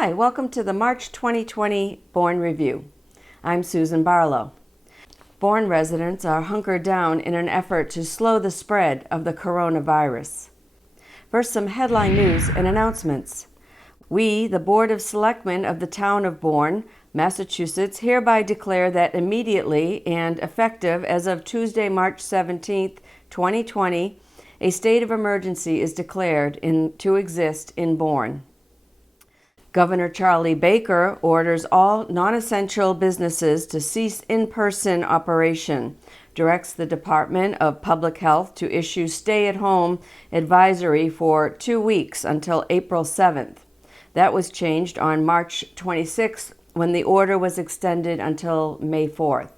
Hi, welcome to the March 2020 Bourne Review. I'm Susan Barlow. Bourne residents are hunkered down in an effort to slow the spread of the coronavirus. First, some headline news and announcements. We, the Board of Selectmen of the Town of Bourne, Massachusetts, hereby declare that immediately and effective as of Tuesday, March 17, 2020, a state of emergency is declared to exist in Bourne. Governor Charlie Baker orders all non-essential businesses to cease in-person operation, directs the Department of Public Health to issue stay-at-home advisory for 2 weeks until April 7th. That was changed on March 26th when the order was extended until May 4th.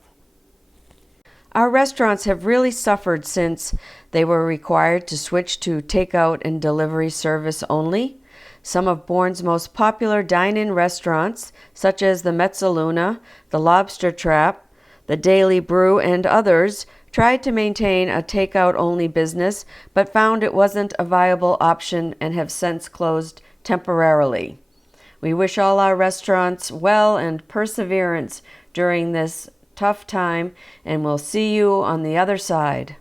Our restaurants have really suffered since they were required to switch to takeout and delivery service only. Some of Bourne's most popular dine-in restaurants, such as the Mezzaluna, the Lobster Trap, the Daily Brew, and others, tried to maintain a takeout-only business, but found it wasn't a viable option and have since closed temporarily. We wish all our restaurants well and perseverance during this tough time, and we'll see you on the other side.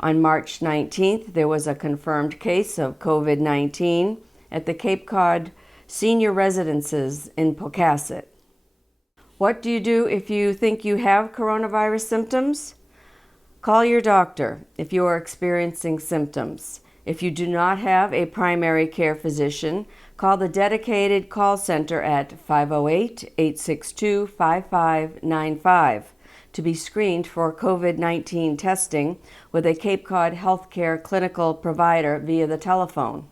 On March 19th, there was a confirmed case of COVID-19 at the Cape Cod Senior Residences in Aptucxet. What do you do if you think you have coronavirus symptoms? Call your doctor if you are experiencing symptoms. If you do not have a primary care physician, call the dedicated call center at 508-862-5595 to be screened for COVID-19 testing with a Cape Cod healthcare clinical provider via the telephone.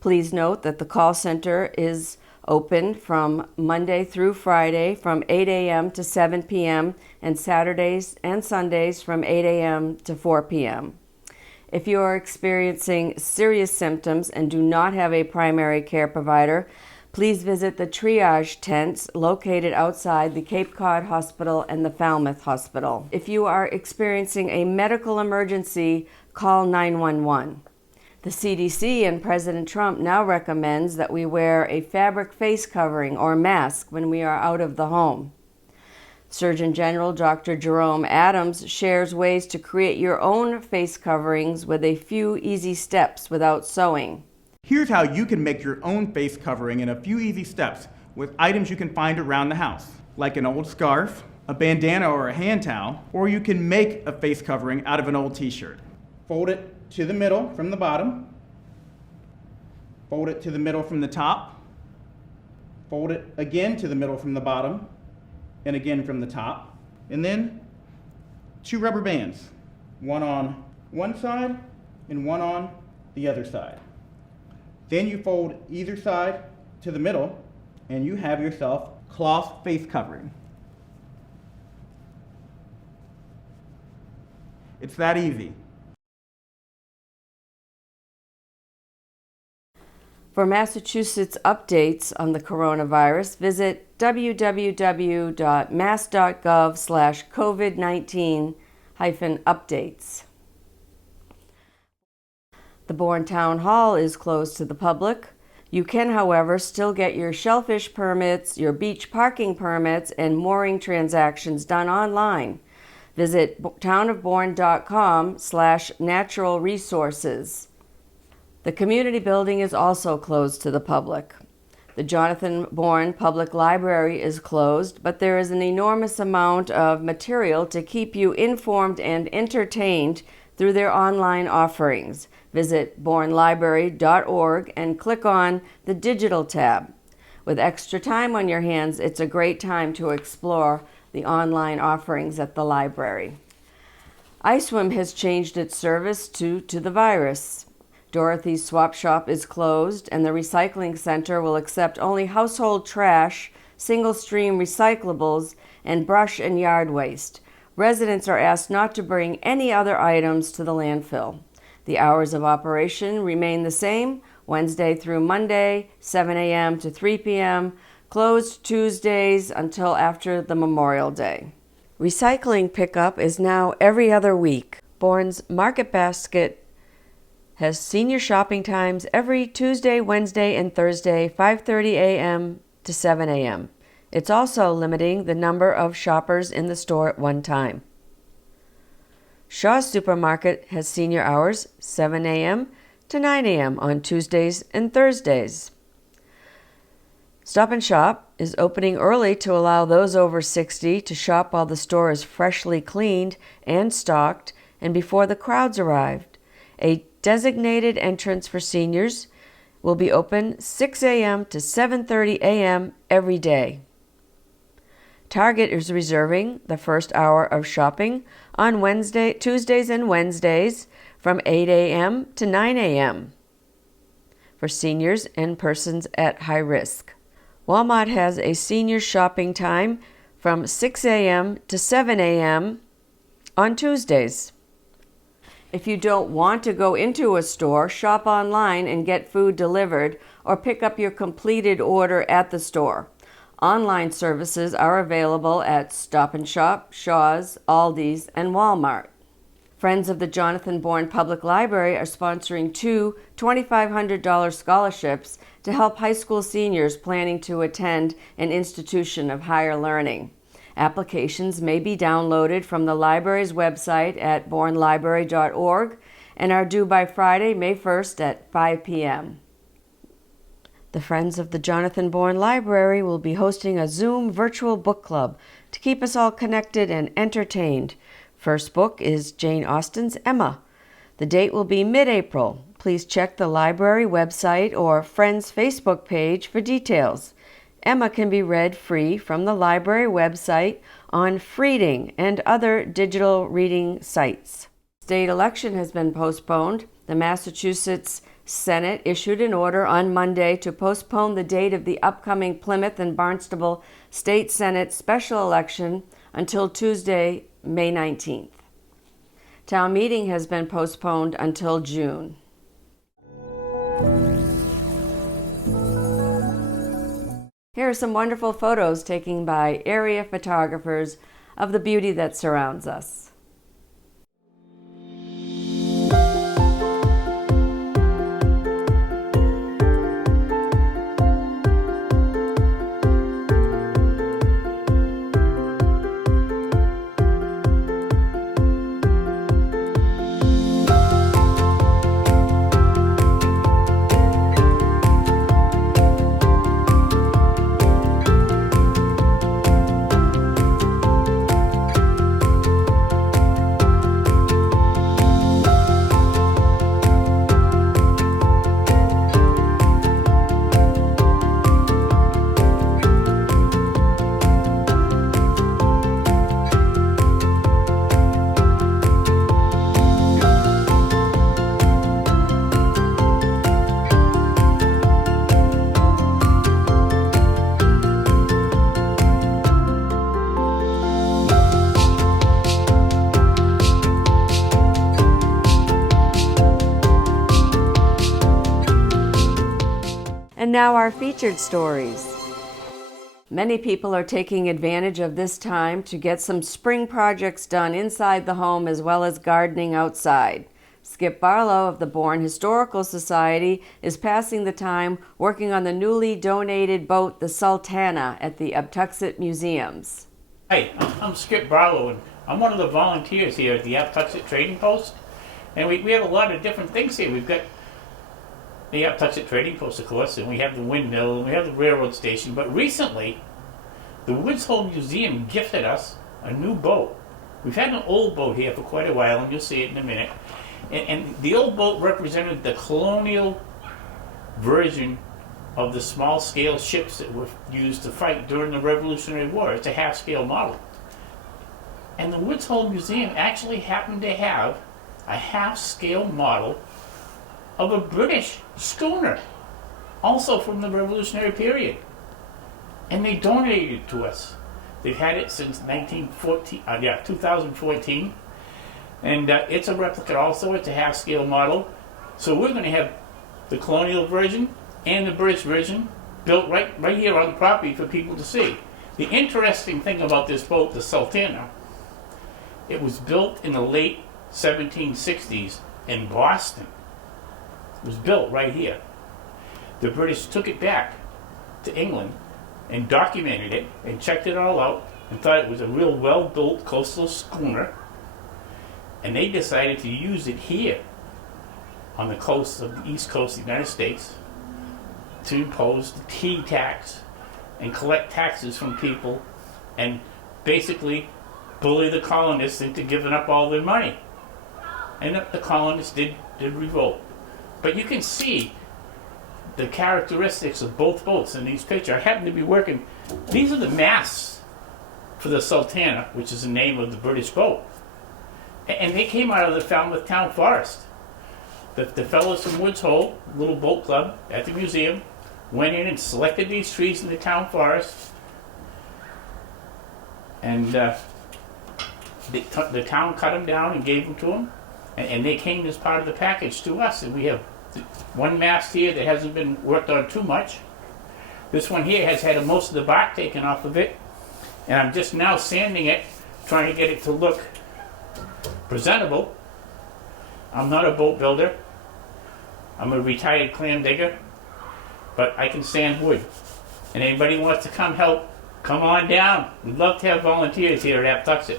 Please note that the call center is open from Monday through Friday from 8 a.m. to 7 p.m. and Saturdays and Sundays from 8 a.m. to 4 p.m. If you are experiencing serious symptoms and do not have a primary care provider, please visit the triage tents located outside the Cape Cod Hospital and the Falmouth Hospital. If you are experiencing a medical emergency, call 911. The CDC and President Trump now recommends that we wear a fabric face covering or mask when we are out of the home. Surgeon General Dr. Jerome Adams shares ways to create your own face coverings with a few easy steps without sewing. Here's how you can make your own face covering in a few easy steps with items you can find around the house, like an old scarf, a bandana or a hand towel, or you can make a face covering out of an old t-shirt. Fold it to the middle from the bottom, fold it to the middle from the top, fold it again to the middle from the bottom, and again from the top, and then 2 rubber bands, one on one side and one on the other side. Then you fold either side to the middle, and you have yourself cloth face covering. It's that easy. For Massachusetts updates on the coronavirus, visit www.mass.gov/COVID-19-updates. The Bourne Town Hall is closed to the public. You can, however, still get your shellfish permits, your beach parking permits, and mooring transactions done online. Visit townofbourne.com/naturalresources. The community building is also closed to the public. The Jonathan Bourne Public Library is closed, but there is an enormous amount of material to keep you informed and entertained through their online offerings. Visit bournelibrary.org and click on the Digital tab. With extra time on your hands, it's a great time to explore the online offerings at the library. iSwim has changed its service to the virus. Dorothy's Swap Shop is closed, and the recycling center will accept only household trash, single-stream recyclables, and brush and yard waste. Residents are asked not to bring any other items to the landfill. The hours of operation remain the same, Wednesday through Monday, 7 a.m. to 3 p.m., closed Tuesdays until after the Memorial Day. Recycling pickup is now every other week. Bourne's Market Basket has senior shopping times every Tuesday, Wednesday, and Thursday, 5:30 a.m. to 7 a.m. It's also limiting the number of shoppers in the store at one time. Shaw's Supermarket has senior hours 7 a.m. to 9 a.m. on Tuesdays and Thursdays. Stop and Shop is opening early to allow those over 60 to shop while the store is freshly cleaned and stocked and before the crowds arrived. A designated entrance for seniors will be open 6 a.m. to 7:30 a.m. every day. Target is reserving the first hour of shopping on Tuesdays and Wednesdays from 8 a.m. to 9 a.m. for seniors and persons at high risk. Walmart has a senior shopping time from 6 a.m. to 7 a.m. on Tuesdays. If you don't want to go into a store, shop online and get food delivered or pick up your completed order at the store. Online services are available at Stop and Shop, Shaw's, Aldi's, and Walmart. Friends of the Jonathan Bourne Public Library are sponsoring two $2,500 scholarships to help high school seniors planning to attend an institution of higher learning. Applications may be downloaded from the library's website at bournelibrary.org and are due by Friday, May 1st at 5 p.m. The Friends of the Jonathan Bourne Library will be hosting a Zoom virtual book club to keep us all connected and entertained. First book is Jane Austen's Emma. The date will be mid-April. Please check the library website or Friends Facebook page for details. Emma can be read free from the library website on Freeding and other digital reading sites. State election has been postponed. The Massachusetts Senate issued an order on Monday to postpone the date of the upcoming Plymouth and Barnstable State Senate special election until Tuesday, May 19th. Town meeting has been postponed until June. Here are some wonderful photos taken by area photographers of the beauty that surrounds us. And now our featured stories. Many people are taking advantage of this time to get some spring projects done inside the home as well as gardening outside. Skip Barlow of the Bourne Historical Society is passing the time working on the newly donated boat, the Sultana, at the Aptucxet Museums. Hi, I'm Skip Barlow, and I'm one of the volunteers here at the Aptucxet Trading Post. And we have a lot of different things here. We've got the Aptucxet Trading Post, of course, and we have the windmill, and we have the railroad station. But recently, the Woods Hole Museum gifted us a new boat. We've had an old boat here for quite a while, and you'll see it in a minute. And the old boat represented the colonial version of the small-scale ships that were used to fight during the Revolutionary War. It's a half-scale model. And the Woods Hole Museum actually happened to have a half-scale model of a British schooner, also from the Revolutionary period. And they donated it to us. They've had it since 2014. And it's a replica also. It's a half-scale model. So we're going to have the colonial version and the British version built right here on the property for people to see. The interesting thing about this boat, the Sultana, it was built in the late 1760s in Boston. It was built right here. The British took it back to England and documented it and checked it all out and thought it was a real well-built coastal schooner. And they decided to use it here on the coast of the east coast of the United States to impose the tea tax and collect taxes from people and basically bully the colonists into giving up all their money. And the colonists did revolt. But you can see the characteristics of both boats in these pictures. I happen to be working, these are the masts for the Sultana, which is the name of the British boat. And they came out of the Falmouth Town Forest. The fellows from Woods Hole, little boat club at the museum, went in and selected these trees in the town forest. And the town cut them down and gave them to them. And they came as part of the package to us. And we have one mast here that hasn't been worked on too much. This one here has had most of the bark taken off of it. And I'm just now sanding it, trying to get it to look presentable. I'm not a boat builder. I'm a retired clam digger. But I can sand wood. And anybody who wants to come help, come on down. We'd love to have volunteers here at Aptucxet.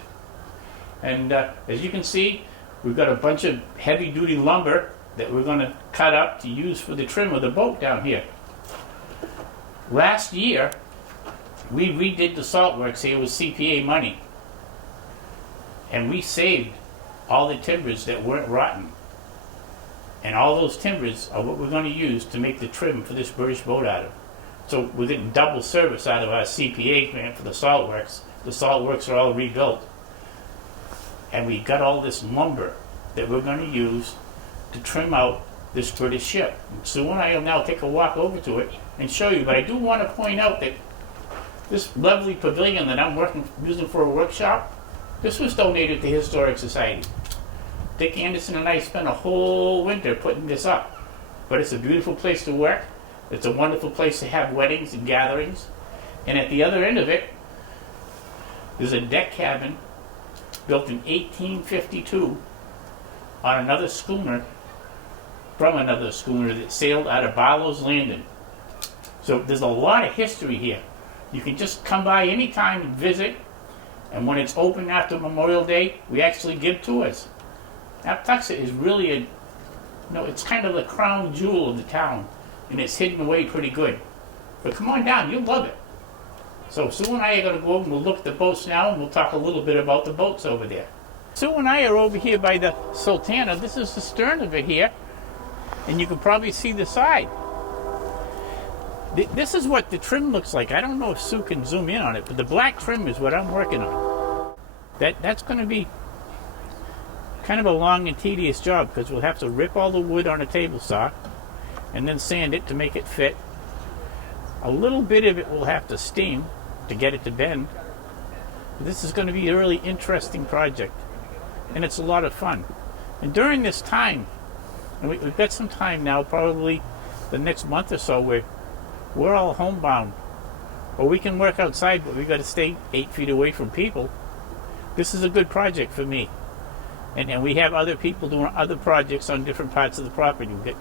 And as you can see, we've got a bunch of heavy-duty lumber that we're going to cut up to use for the trim of the boat down here. Last year, we redid the salt works here with CPA money. And we saved all the timbers that weren't rotten. And all those timbers are what we're going to use to make the trim for this British boat out of. So we're getting double service out of our CPA grant for the salt works. The salt works are all rebuilt. And we got all this lumber that we're going to use to trim out this British ship. And Sue and I will now take a walk over to it and show you. But I do want to point out that this lovely pavilion that I'm using for a workshop, this was donated to Historic Society. Dick Anderson and I spent a whole winter putting this up. But it's a beautiful place to work. It's a wonderful place to have weddings and gatherings. And at the other end of it, there's a deck cabin built in 1852 on another schooner, from another schooner that sailed out of Barlow's Landing. So there's a lot of history here. You can just come by anytime and visit. And when it's open after Memorial Day, we actually give tours. Aptucxet is really it's kind of the crown jewel of the town, and it's hidden away pretty good. But come on down, you'll love it. So Sue and I are going to go over and we'll look at the boats now, and we'll talk a little bit about the boats over there. Sue and I are over here by the Sultana. This is the stern of it here, and you can probably see the side. This is what the trim looks like. I don't know if Sue can zoom in on it, but the black trim is what I'm working on. That's going to be kind of a long and tedious job because we'll have to rip all the wood on a table saw and then sand it to make it fit. A little bit of it will have to steam to get it to bend. But this is going to be a really interesting project, and it's a lot of fun. And during this time, and we've got some time now, probably the next month or so, where we're all homebound, or we can work outside, but we've got to stay 8 feet away from people. This is a good project for me. And we have other people doing other projects on different parts of the property. We get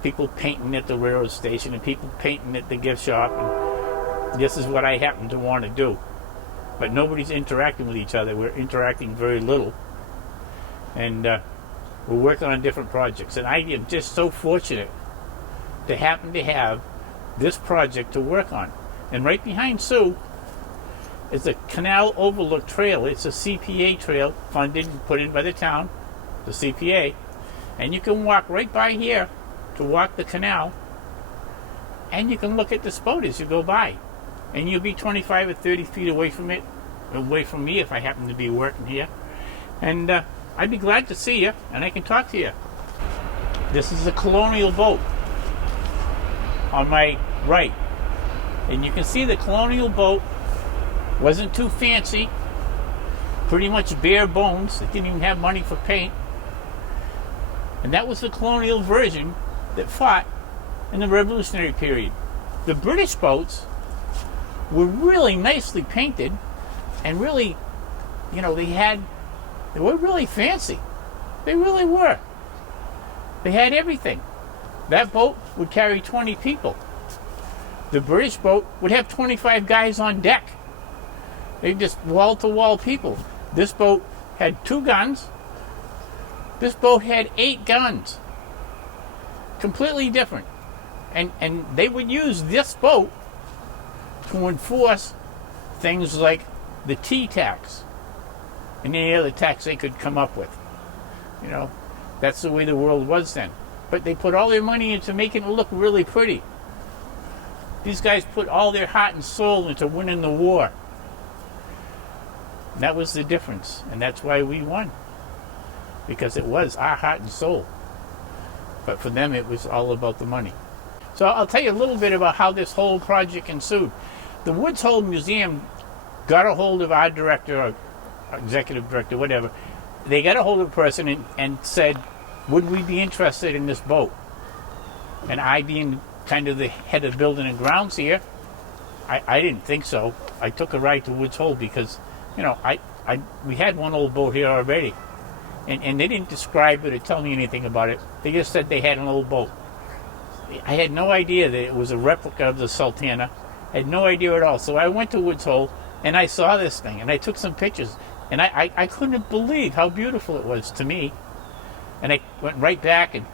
people painting at the railroad station and people painting at the gift shop. And this is what I happen to want to do. But nobody's interacting with each other. We're interacting very little. And we're working on different projects. And I am just so fortunate to happen to have this project to work on. And right behind Sue is the Canal Overlook Trail. It's a CPA trail funded and put in by the town, the CPA. And you can walk right by here to walk the canal. And you can look at this boat as you go by. And you'll be 25 or 30 feet away from it, away from me if I happen to be working here. And I'd be glad to see you, and I can talk to you. This is a colonial boat on my right. And you can see the colonial boat wasn't too fancy, pretty much bare bones. It didn't even have money for paint. And that was the colonial version that fought in the Revolutionary period. The British boats were really nicely painted and really, they were really fancy. They really were. They had everything. That boat would carry 20 people. The British boat would have 25 guys on deck. They just wall-to-wall people. This boat had 2 guns. This boat had 8 guns. Completely different. And they would use this boat to enforce things like the tea tax and any other tax they could come up with. You know, that's the way the world was then. But they put all their money into making it look really pretty. These guys put all their heart and soul into winning the war. And that was the difference, and that's why we won. Because it was our heart and soul. But for them, it was all about the money. So I'll tell you a little bit about how this whole project ensued. The Woods Hole Museum got a hold of our director, or executive director, whatever. They got a hold of a person and said, would we be interested in this boat? And I, being kind of the head of building and grounds here, I didn't think so. I took a ride to Woods Hole because, you know, we had one old boat here already. And they didn't describe it or tell me anything about it. They just said they had an old boat. I had no idea that it was a replica of the Sultana. I had no idea at all. So I went to Woods Hole and I saw this thing and I took some pictures. And I couldn't believe how beautiful it was to me. And I went right back, and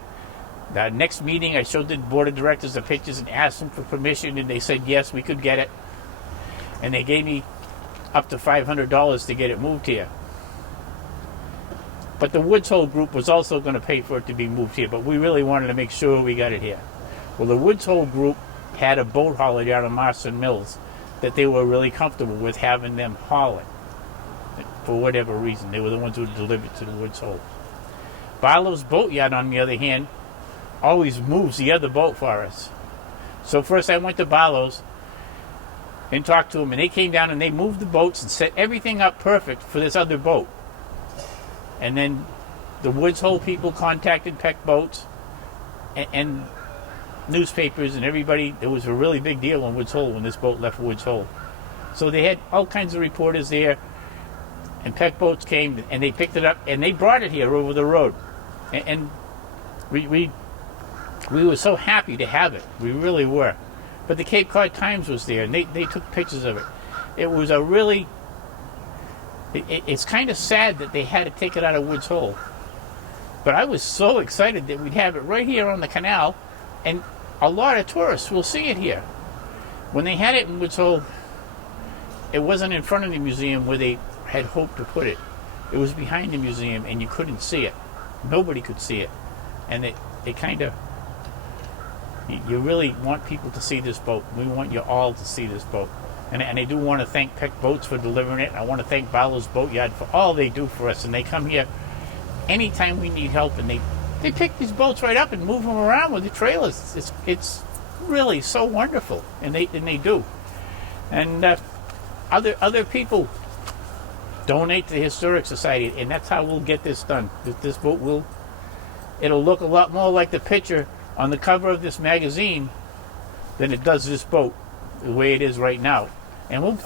the next meeting I showed the board of directors the pictures and asked them for permission, and they said yes, we could get it. And they gave me up to $500 to get it moved here. But the Woods Hole group was also going to pay for it to be moved here, but we really wanted to make sure we got it here. Well, the Woods Hole group had a boat hauler down in Marston Mills that they were really comfortable with having them haul it. For whatever reason, they were the ones who delivered to the Woods Hole. Barlow's Boatyard, on the other hand, always moves the other boat for us. So first I went to Barlow's and talked to them, and they came down and they moved the boats and set everything up perfect for this other boat. And then the Woods Hole people contacted Peck Boats and newspapers and everybody. There was a really big deal in Woods Hole when this boat left Woods Hole. So they had all kinds of reporters there, and Peck Boats came and they picked it up and they brought it here over the road. And we were so happy to have it. We really were. But the Cape Cod Times was there, and they took pictures of it. It was a really... It's kind of sad that they had to take it out of Woods Hole. But I was so excited that we'd have it right here on the canal, and a lot of tourists will see it here. When they had it in Woods Hole, it wasn't in front of the museum where they had hoped to put it. It was behind the museum, and you couldn't see it. Nobody could see it. And it kind of... You really want people to see this boat. We want you all to see this boat. And I do want to thank Peck Boats for delivering it. I want to thank Barlow's Boatyard for all they do for us. And they come here anytime we need help, and they pick these boats right up and move them around with the trailers. It's really so wonderful, and they do. And other people donate to the Historic Society, and that's how we'll get this done. This boat it'll look a lot more like the picture on the cover of this magazine than it does this boat, the way it is right now. And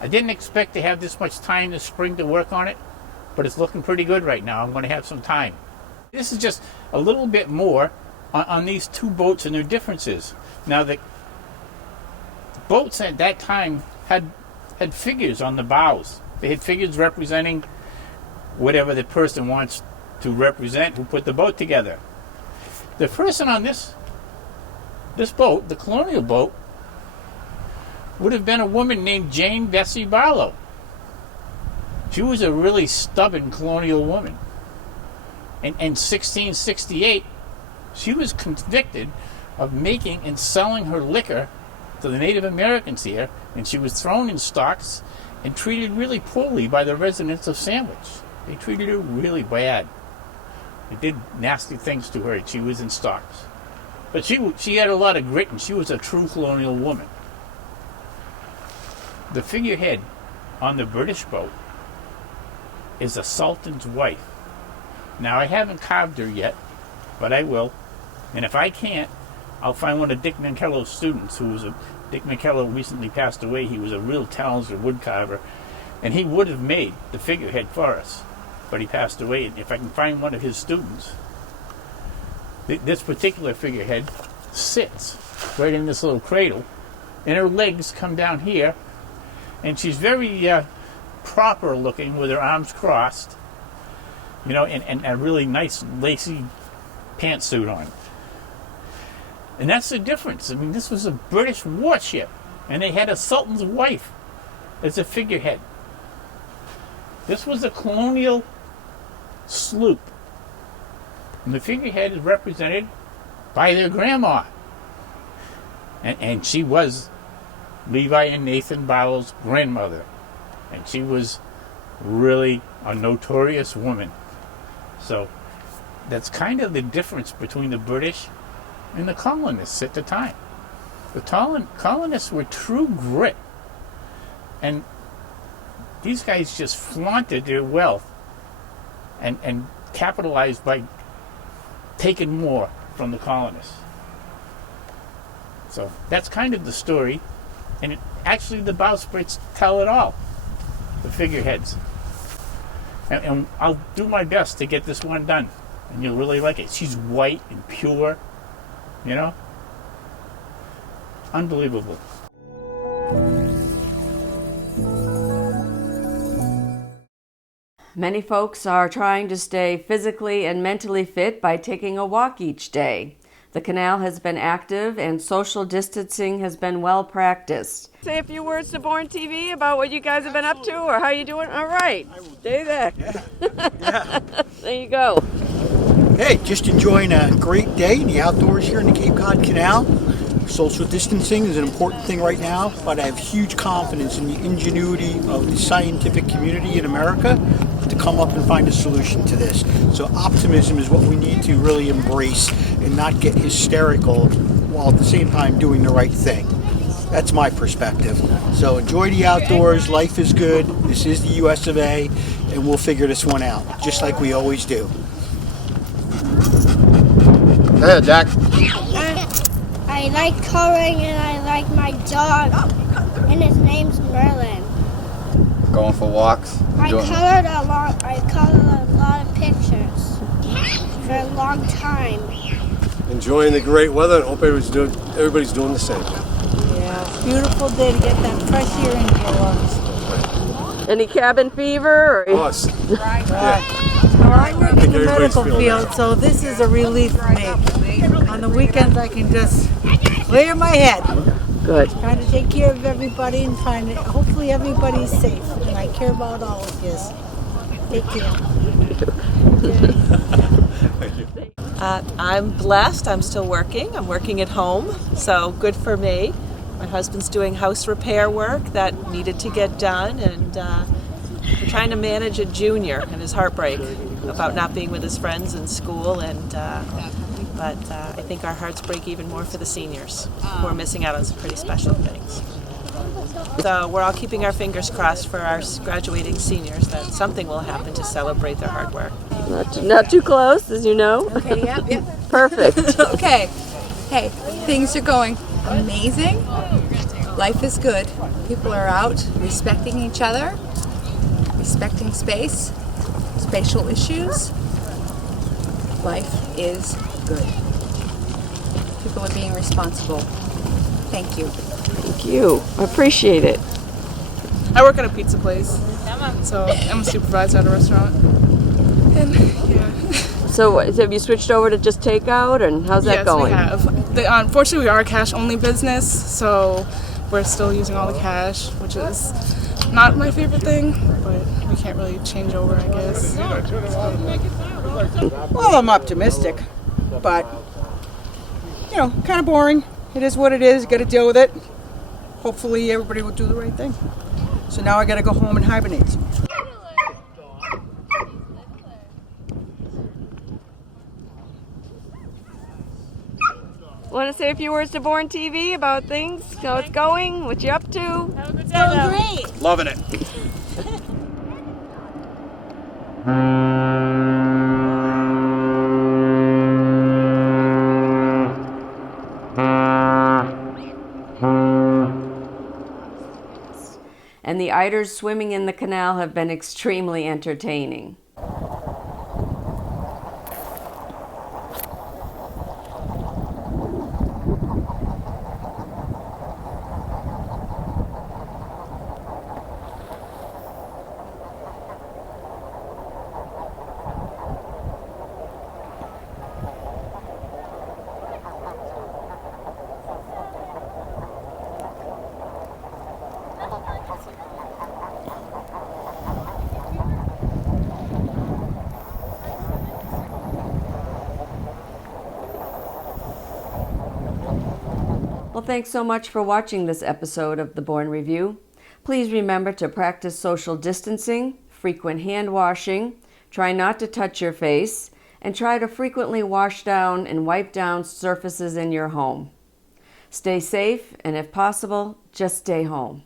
I didn't expect to have this much time this spring to work on it, but it's looking pretty good right now. I'm going to have some time. This is just a little bit more on these two boats and their differences. Now, the boats at that time had figures on the bows. They had figures representing whatever the person wants to represent who put the boat together. The person on this boat, the colonial boat, would have been a woman named Jane Bessie Barlow. She was a really stubborn colonial woman. And in 1668, she was convicted of making and selling her liquor to the Native Americans here, and she was thrown in stocks and treated really poorly by the residents of Sandwich. They treated her really bad. They did nasty things to her, and she was in stocks. But she had a lot of grit, and she was a true colonial woman. The figurehead on the British boat is the Sultan's wife. Now, I haven't carved her yet, but I will. And if I can't, I'll find one of Dick Mankello's students, Dick Mankello recently passed away. He was a real talented woodcarver, and he would have made the figurehead for us, but he passed away. And if I can find one of his students, this particular figurehead sits right in this little cradle, and her legs come down here, and she's very proper looking with her arms crossed, and a really nice lacy pantsuit on. And that's the difference. I mean, this was a British warship, and they had a sultan's wife as a figurehead. This was a colonial sloop, and the figurehead is represented by their grandma. And she was Levi and Nathan Barlow's grandmother. And she was really a notorious woman. So that's kind of the difference between the British and the colonists at the time. The colonists were true grit. And these guys just flaunted their wealth and capitalized by taking more from the colonists. So that's kind of the story, and actually the bowsprits tell it all, the figureheads. And I'll do my best to get this one done, and you'll really like it. She's white and pure, unbelievable. Many folks are trying to stay physically and mentally fit by taking a walk each day. The canal has been active and social distancing has been well practiced. Say a few words to Bourne TV about what you guys have been up to or how you doing. All right, stay there. Yeah. There you go. Hey, just enjoying a great day in the outdoors here in the Cape Cod Canal. Social distancing is an important thing right now, but I have huge confidence in the ingenuity of the scientific community in America to come up and find a solution to this. So optimism is what we need to really embrace and not get hysterical while at the same time doing the right thing. That's my perspective. So enjoy the outdoors, life is good, this is the US of A, and we'll figure this one out, just like we always do. Hey, Jack. I like coloring and I like my dog, and his name's Merlin. Going for walks. I colored a lot of pictures for a long time. Enjoying the great weather, and hope everybody's doing the same. Yeah, beautiful day to get that fresh air in your lungs. Any cabin fever? Or... Us. Right. Well, I work in the medical field, so this is a relief for me. On the weekends, I can just clear my head. Good. Trying to take care of everybody and hopefully everybody's safe. And I care about all of you. Take care. I'm blessed. I'm still working. I'm working at home, so good for me. My husband's doing house repair work that needed to get done, and we're trying to manage a junior and his heartbreak about not being with his friends in school, but I think our hearts break even more for the seniors who are missing out on some pretty special things. So we're all keeping our fingers crossed for our graduating seniors that something will happen to celebrate their hard work. Not too close, as you know. Okay, yep. Perfect. Okay. Hey, things are going amazing. Life is good. People are out respecting each other, respecting space, spatial issues. Life is good. People are being responsible. Thank you. Thank you. I appreciate it. I work at a pizza place, so I'm a supervisor at a restaurant. And yeah. So have you switched over to just takeout, and how's that going? Yes, we have. Unfortunately, we are a cash-only business, so we're still using all the cash, which is not my favorite thing, but we can't really change over, I guess. Well, I'm optimistic, but, kind of boring. It is what it is. You got to deal with it. Hopefully everybody will do the right thing. So now I got to go home and hibernate. Want to say a few words to Bourne TV about things, how it's going, what you up to? Have a good day. Great. Loving it. And the eiders swimming in the canal have been extremely entertaining. thanks so much for watching this episode of the Bourne Review. Please remember to practice social distancing, frequent hand washing, try not to touch your face, and try to frequently wash down and wipe down surfaces in your home. Stay safe, and if possible, just stay home.